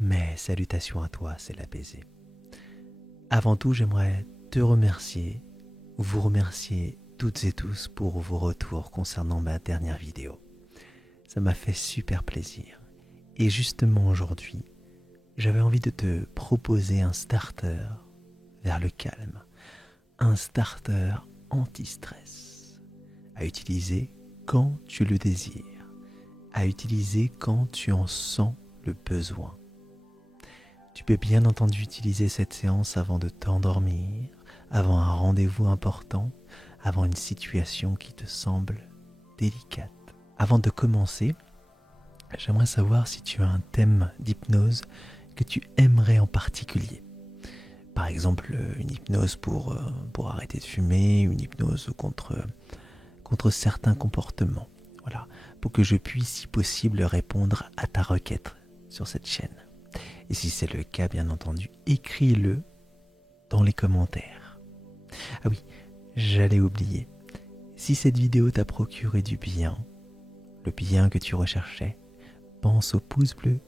Mes salutations à toi, c'est l'apaisé. Avant tout, j'aimerais te remercier, vous remercier toutes et tous pour vos retours concernant ma dernière vidéo. Ça m'a fait super plaisir. Et justement aujourd'hui, j'avais envie de te proposer un starter vers le calme. Un starter anti-stress à utiliser quand tu le désires, à utiliser quand tu en sens le besoin. Tu peux bien entendu utiliser cette séance avant de t'endormir, avant un rendez-vous important, avant une situation qui te semble délicate. Avant de commencer, j'aimerais savoir si tu as un thème d'hypnose que tu aimerais en particulier. Par exemple, une hypnose pour arrêter de fumer, une hypnose contre certains comportements. Voilà, pour que je puisse, si possible, répondre à ta requête sur cette chaîne. Et si c'est le cas, bien entendu, écris-le dans les commentaires. Ah oui, j'allais oublier. Si cette vidéo t'a procuré du bien, le bien que tu recherchais, pense au pouce bleu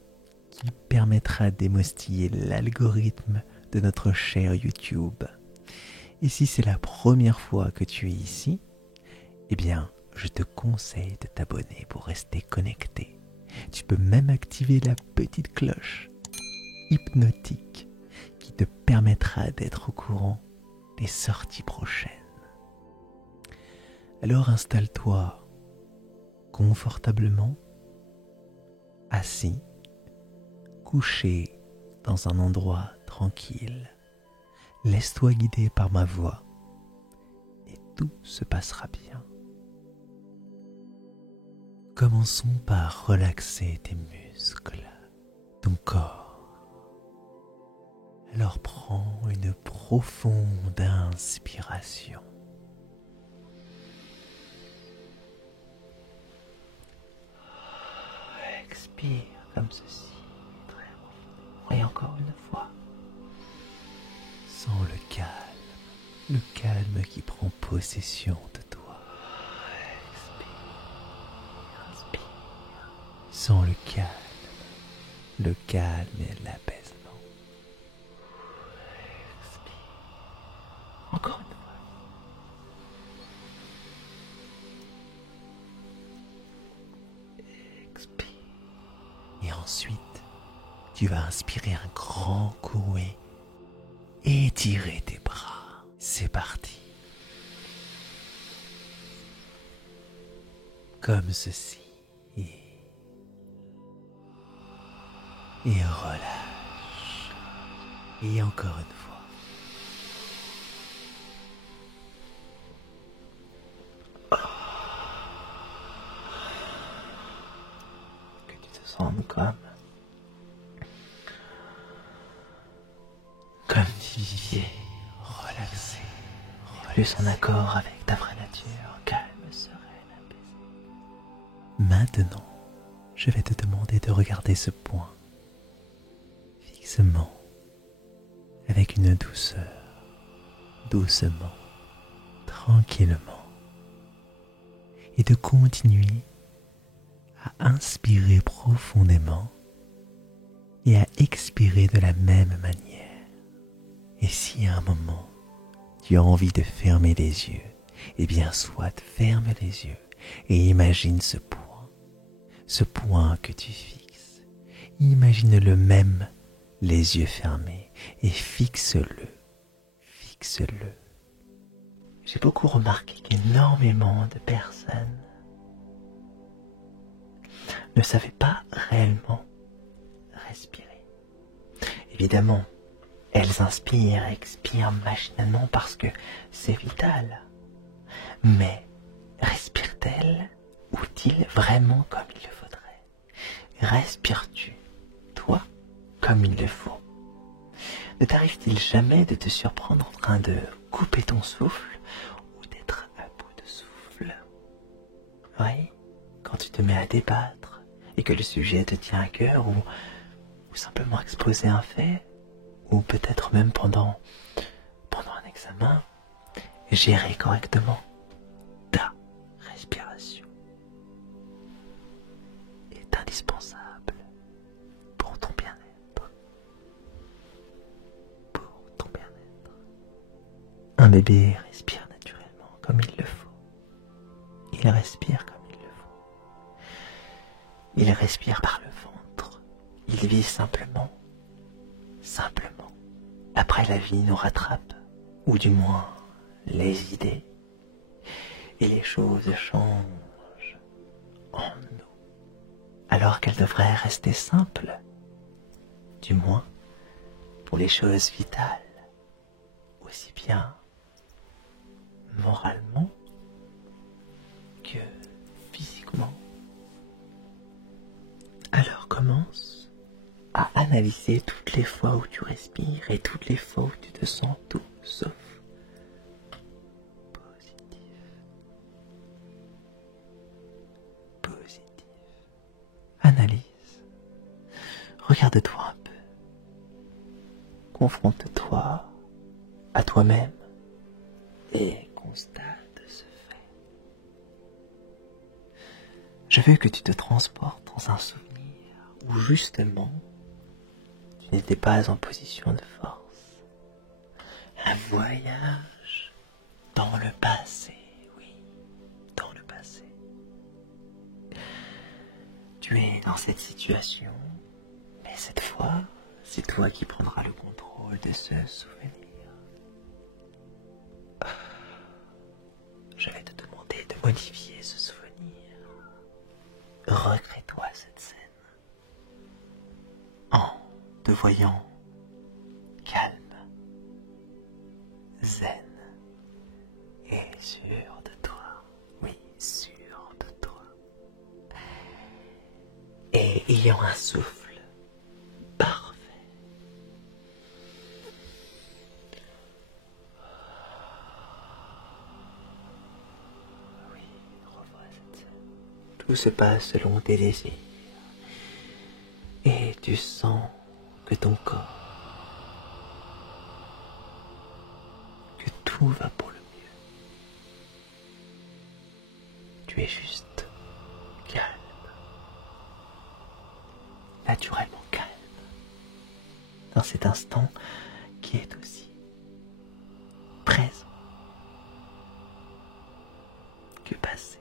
qui permettra d'émoustiller l'algorithme de notre cher YouTube. Et si c'est la première fois que tu es ici, eh bien, je te conseille de t'abonner pour rester connecté. Tu peux même activer la petite cloche hypnotique qui te permettra d'être au courant des sorties prochaines. Alors installe-toi confortablement, assis, couché dans un endroit tranquille. Laisse-toi guider par ma voix et tout se passera bien. Commençons par relaxer tes muscles, ton corps. Alors prends une profonde inspiration. Expire comme ceci, très profond. Et encore une fois. Sens le calme qui prend possession de toi. Expire, inspire. Sens le calme et l'apaisement. Encore une fois. Expire. Et ensuite, tu vas inspirer un grand coup et étirer tes bras. C'est parti. Comme ceci. Et relâche. Et encore une fois. Comme du vivier, relaxé, plus en accord avec ta vraie nature, calme, sereine, apaisée. Maintenant, je vais te demander de regarder ce point fixement, avec une douceur, doucement, tranquillement, et de continuer à inspirer profondément et à expirer de la même manière. Et si à un moment tu as envie de fermer les yeux, eh bien soit ferme les yeux et imagine ce point que tu fixes. Imagine-le même les yeux fermés et fixe-le. J'ai beaucoup remarqué qu'énormément de personnes ne savaient pas réellement respirer. Évidemment, elles inspirent et expirent machinalement parce que c'est vital. Mais respirent-elles ou-t-il vraiment comme il le faudrait? Respires-tu, toi, comme il le faut? Ne t'arrive-t-il jamais de te surprendre en train de couper ton souffle ou d'être à bout de souffle? Oui, quand tu te mets à débattre et que le sujet te tient à cœur ou simplement exposer un fait, ou peut-être même pendant un examen, gérer correctement ta respiration est indispensable pour ton bien-être. bébé respire naturellement comme il le faut. Il respire comme il le faut. Il respire par le ventre. Il vit simplement. Simplement. Après, la vie nous rattrape, ou du moins les idées. Et les choses changent en nous. Alors qu'elles devraient rester simples. Du moins pour les choses vitales. Aussi bien moralement que physiquement. Alors commence à analyser toutes les fois où tu respires et toutes les fois où tu te sens tout sauf positif. Positif. Analyse. Regarde-toi un peu. Confronte-toi à toi-même et constate ce fait. Je veux que tu te transportes dans un souvenir où justement tu n'étais pas en position de force. Un voyage dans le passé, oui, dans le passé. Tu es dans cette situation, mais cette fois, c'est toi qui prendras le contrôle de ce souvenir. Je vais te demander de modifier ce souvenir. Recrée-toi cette scène en te voyant calme, zen et sûr de toi. Oui, sûr de toi. Et ayant un souffle parfait. Oui, revois cette scène. Tout se passe selon tes désirs. Et tu sens que ton corps, que tout va pour le mieux. Tu es juste calme, naturellement calme, dans cet instant qui est aussi présent que passé.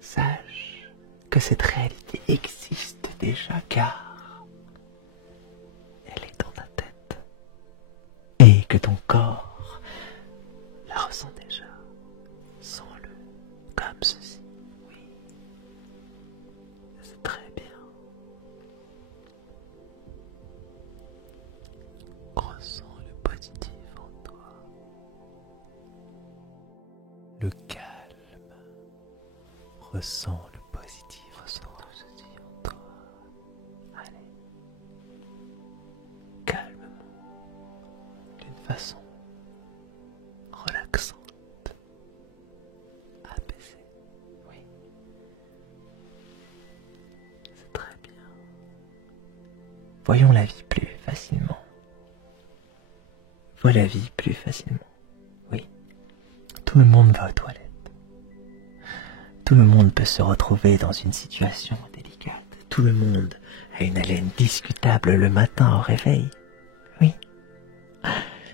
Sache que cette réalité existe déjà car elle est dans ta tête et que ton corps la ressent déjà. Sens-le comme ceci, oui, c'est très bien. Ressens le positif en toi, le calme, ressens le positif, ressens tout ceci en toi. Allez, calmement, d'une façon relaxante, apaisée, oui, c'est très bien. Voyons la vie plus facilement. Vois la vie plus facilement, oui. Tout le monde va aux toilettes. Tout le monde peut se retrouver dans une situation délicate. Tout le monde a une haleine discutable le matin au réveil. Oui,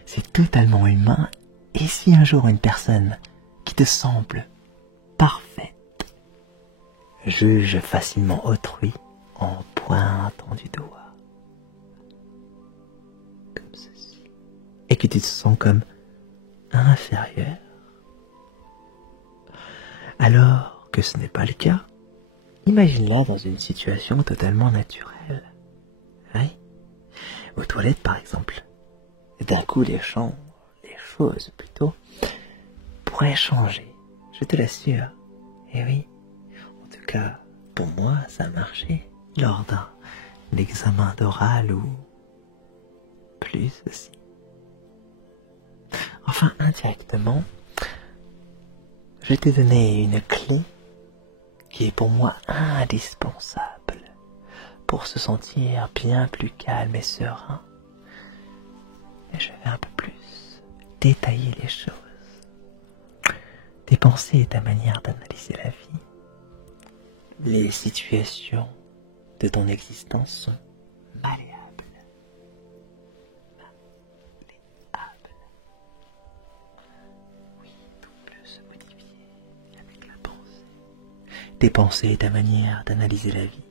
c'est totalement humain. Et si un jour une personne qui te semble parfaite juge facilement autrui en pointant du doigt, comme ceci, et que tu te sens comme inférieur, alors que ce n'est pas le cas, imagine-la dans une situation totalement naturelle. Oui, aux toilettes par exemple. Et d'un coup les choses plutôt, pourraient changer, je te l'assure. Et oui, en tout cas, pour moi, ça a marché lors d'un examen d'oral ou plus aussi. Enfin, indirectement, je t'ai donné une clé qui est pour moi indispensable pour se sentir bien plus calme et serein. Et je vais un peu plus détailler les choses. Tes pensées et ta manière d'analyser la vie. Les situations de ton existence sont malléables. Malléables. tes pensées et ta manière d'analyser la vie,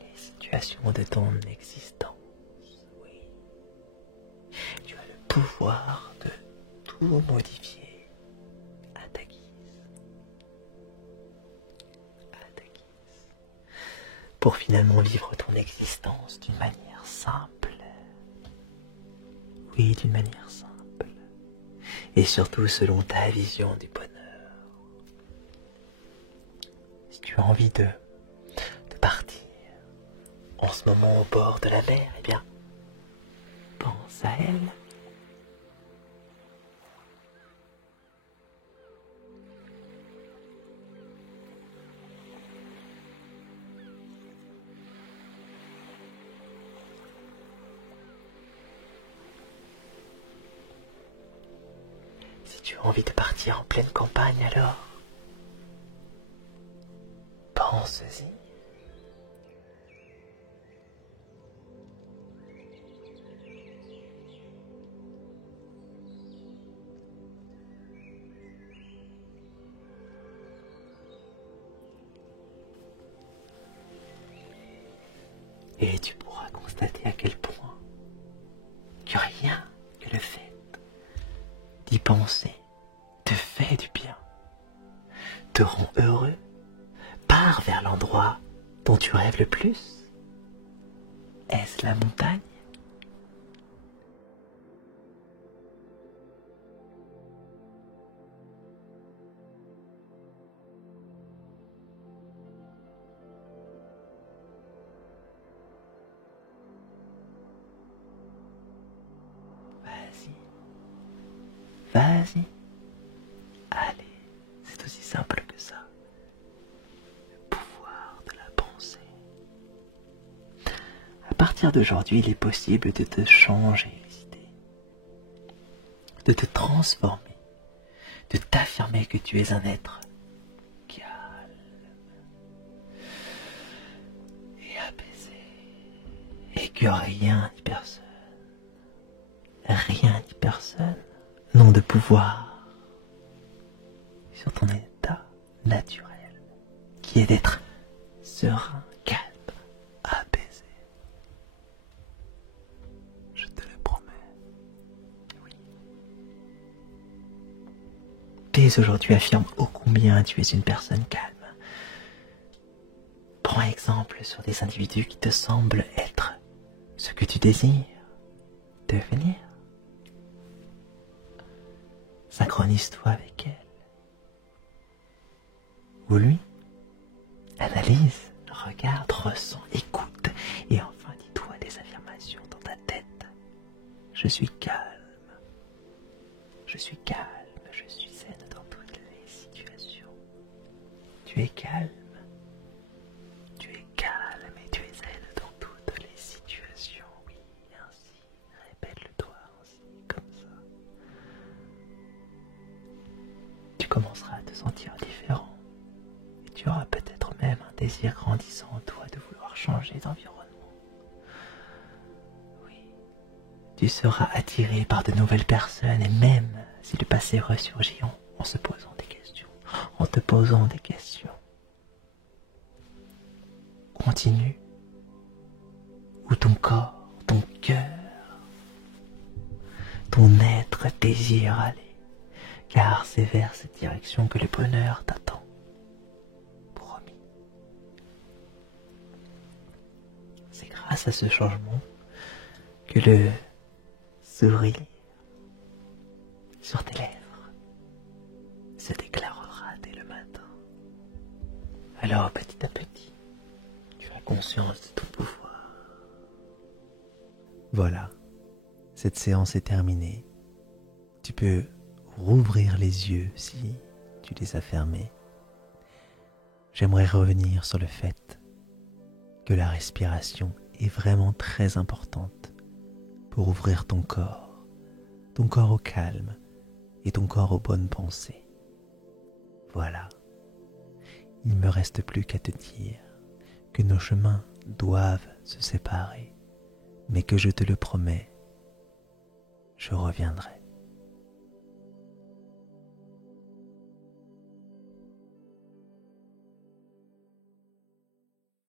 les situations de ton existence. Oui. Tu as le pouvoir de tout modifier à ta guise. À ta guise. Pour finalement vivre ton existence d'une manière simple. Oui, d'une manière simple. Et surtout selon ta vision du bonheur. Si tu as envie de partir en ce moment au bord de la mer, eh bien, pense à elle. Si tu as envie de partir en pleine campagne, alors pense-y. Et tu pourras constater à quel point que rien que le fait d'y penser te fait du bien, te rend heureux, pars vers l'endroit dont tu rêves le plus. Est-ce la montagne ? Vas-y. Allez, c'est aussi simple que ça. Le pouvoir de la pensée. À partir d'aujourd'hui, il est possible de te changer les idées, de te transformer, de t'affirmer que tu es un être calme et apaisé, et que rien ni personne n'ont de pouvoir sur ton état naturel, qui est d'être serein, calme, apaisé. Je te le promets. Oui. Dès aujourd'hui, affirme ô combien tu es une personne calme. Prends exemple sur des individus qui te semblent être ce que tu désires devenir. Synchronise-toi avec elle. Ou lui. Analyse, regarde, ressens, écoute. Et enfin, dis-toi des affirmations dans ta tête. Je suis calme. Je suis calme. Je suis zen dans toutes les situations. Tu es calme. Tu es calme et tu es zen dans toutes les situations. Oui, ainsi. Répète-le-toi ainsi, comme ça. Tu commenceras à te sentir différent. Et tu auras peut-être même un désir grandissant en toi de vouloir changer d'environnement. Oui. Tu seras attiré par de nouvelles personnes et même si le passé ressurgit en se posant des questions, en te posant des questions. Continue. Où ton corps, ton cœur, ton être désire aller. Car c'est vers cette direction que le bonheur t'attend. Promis. C'est grâce à ce changement que le sourire sur tes lèvres se déclarera dès le matin. Alors petit à petit, tu as conscience de ton pouvoir. Voilà, cette séance est terminée. Tu peux rouvrir les yeux si tu les as fermés. J'aimerais revenir sur le fait que la respiration est vraiment très importante pour ouvrir ton corps au calme et ton corps aux bonnes pensées. Voilà, il ne me reste plus qu'à te dire que nos chemins doivent se séparer, mais que je te le promets, je reviendrai.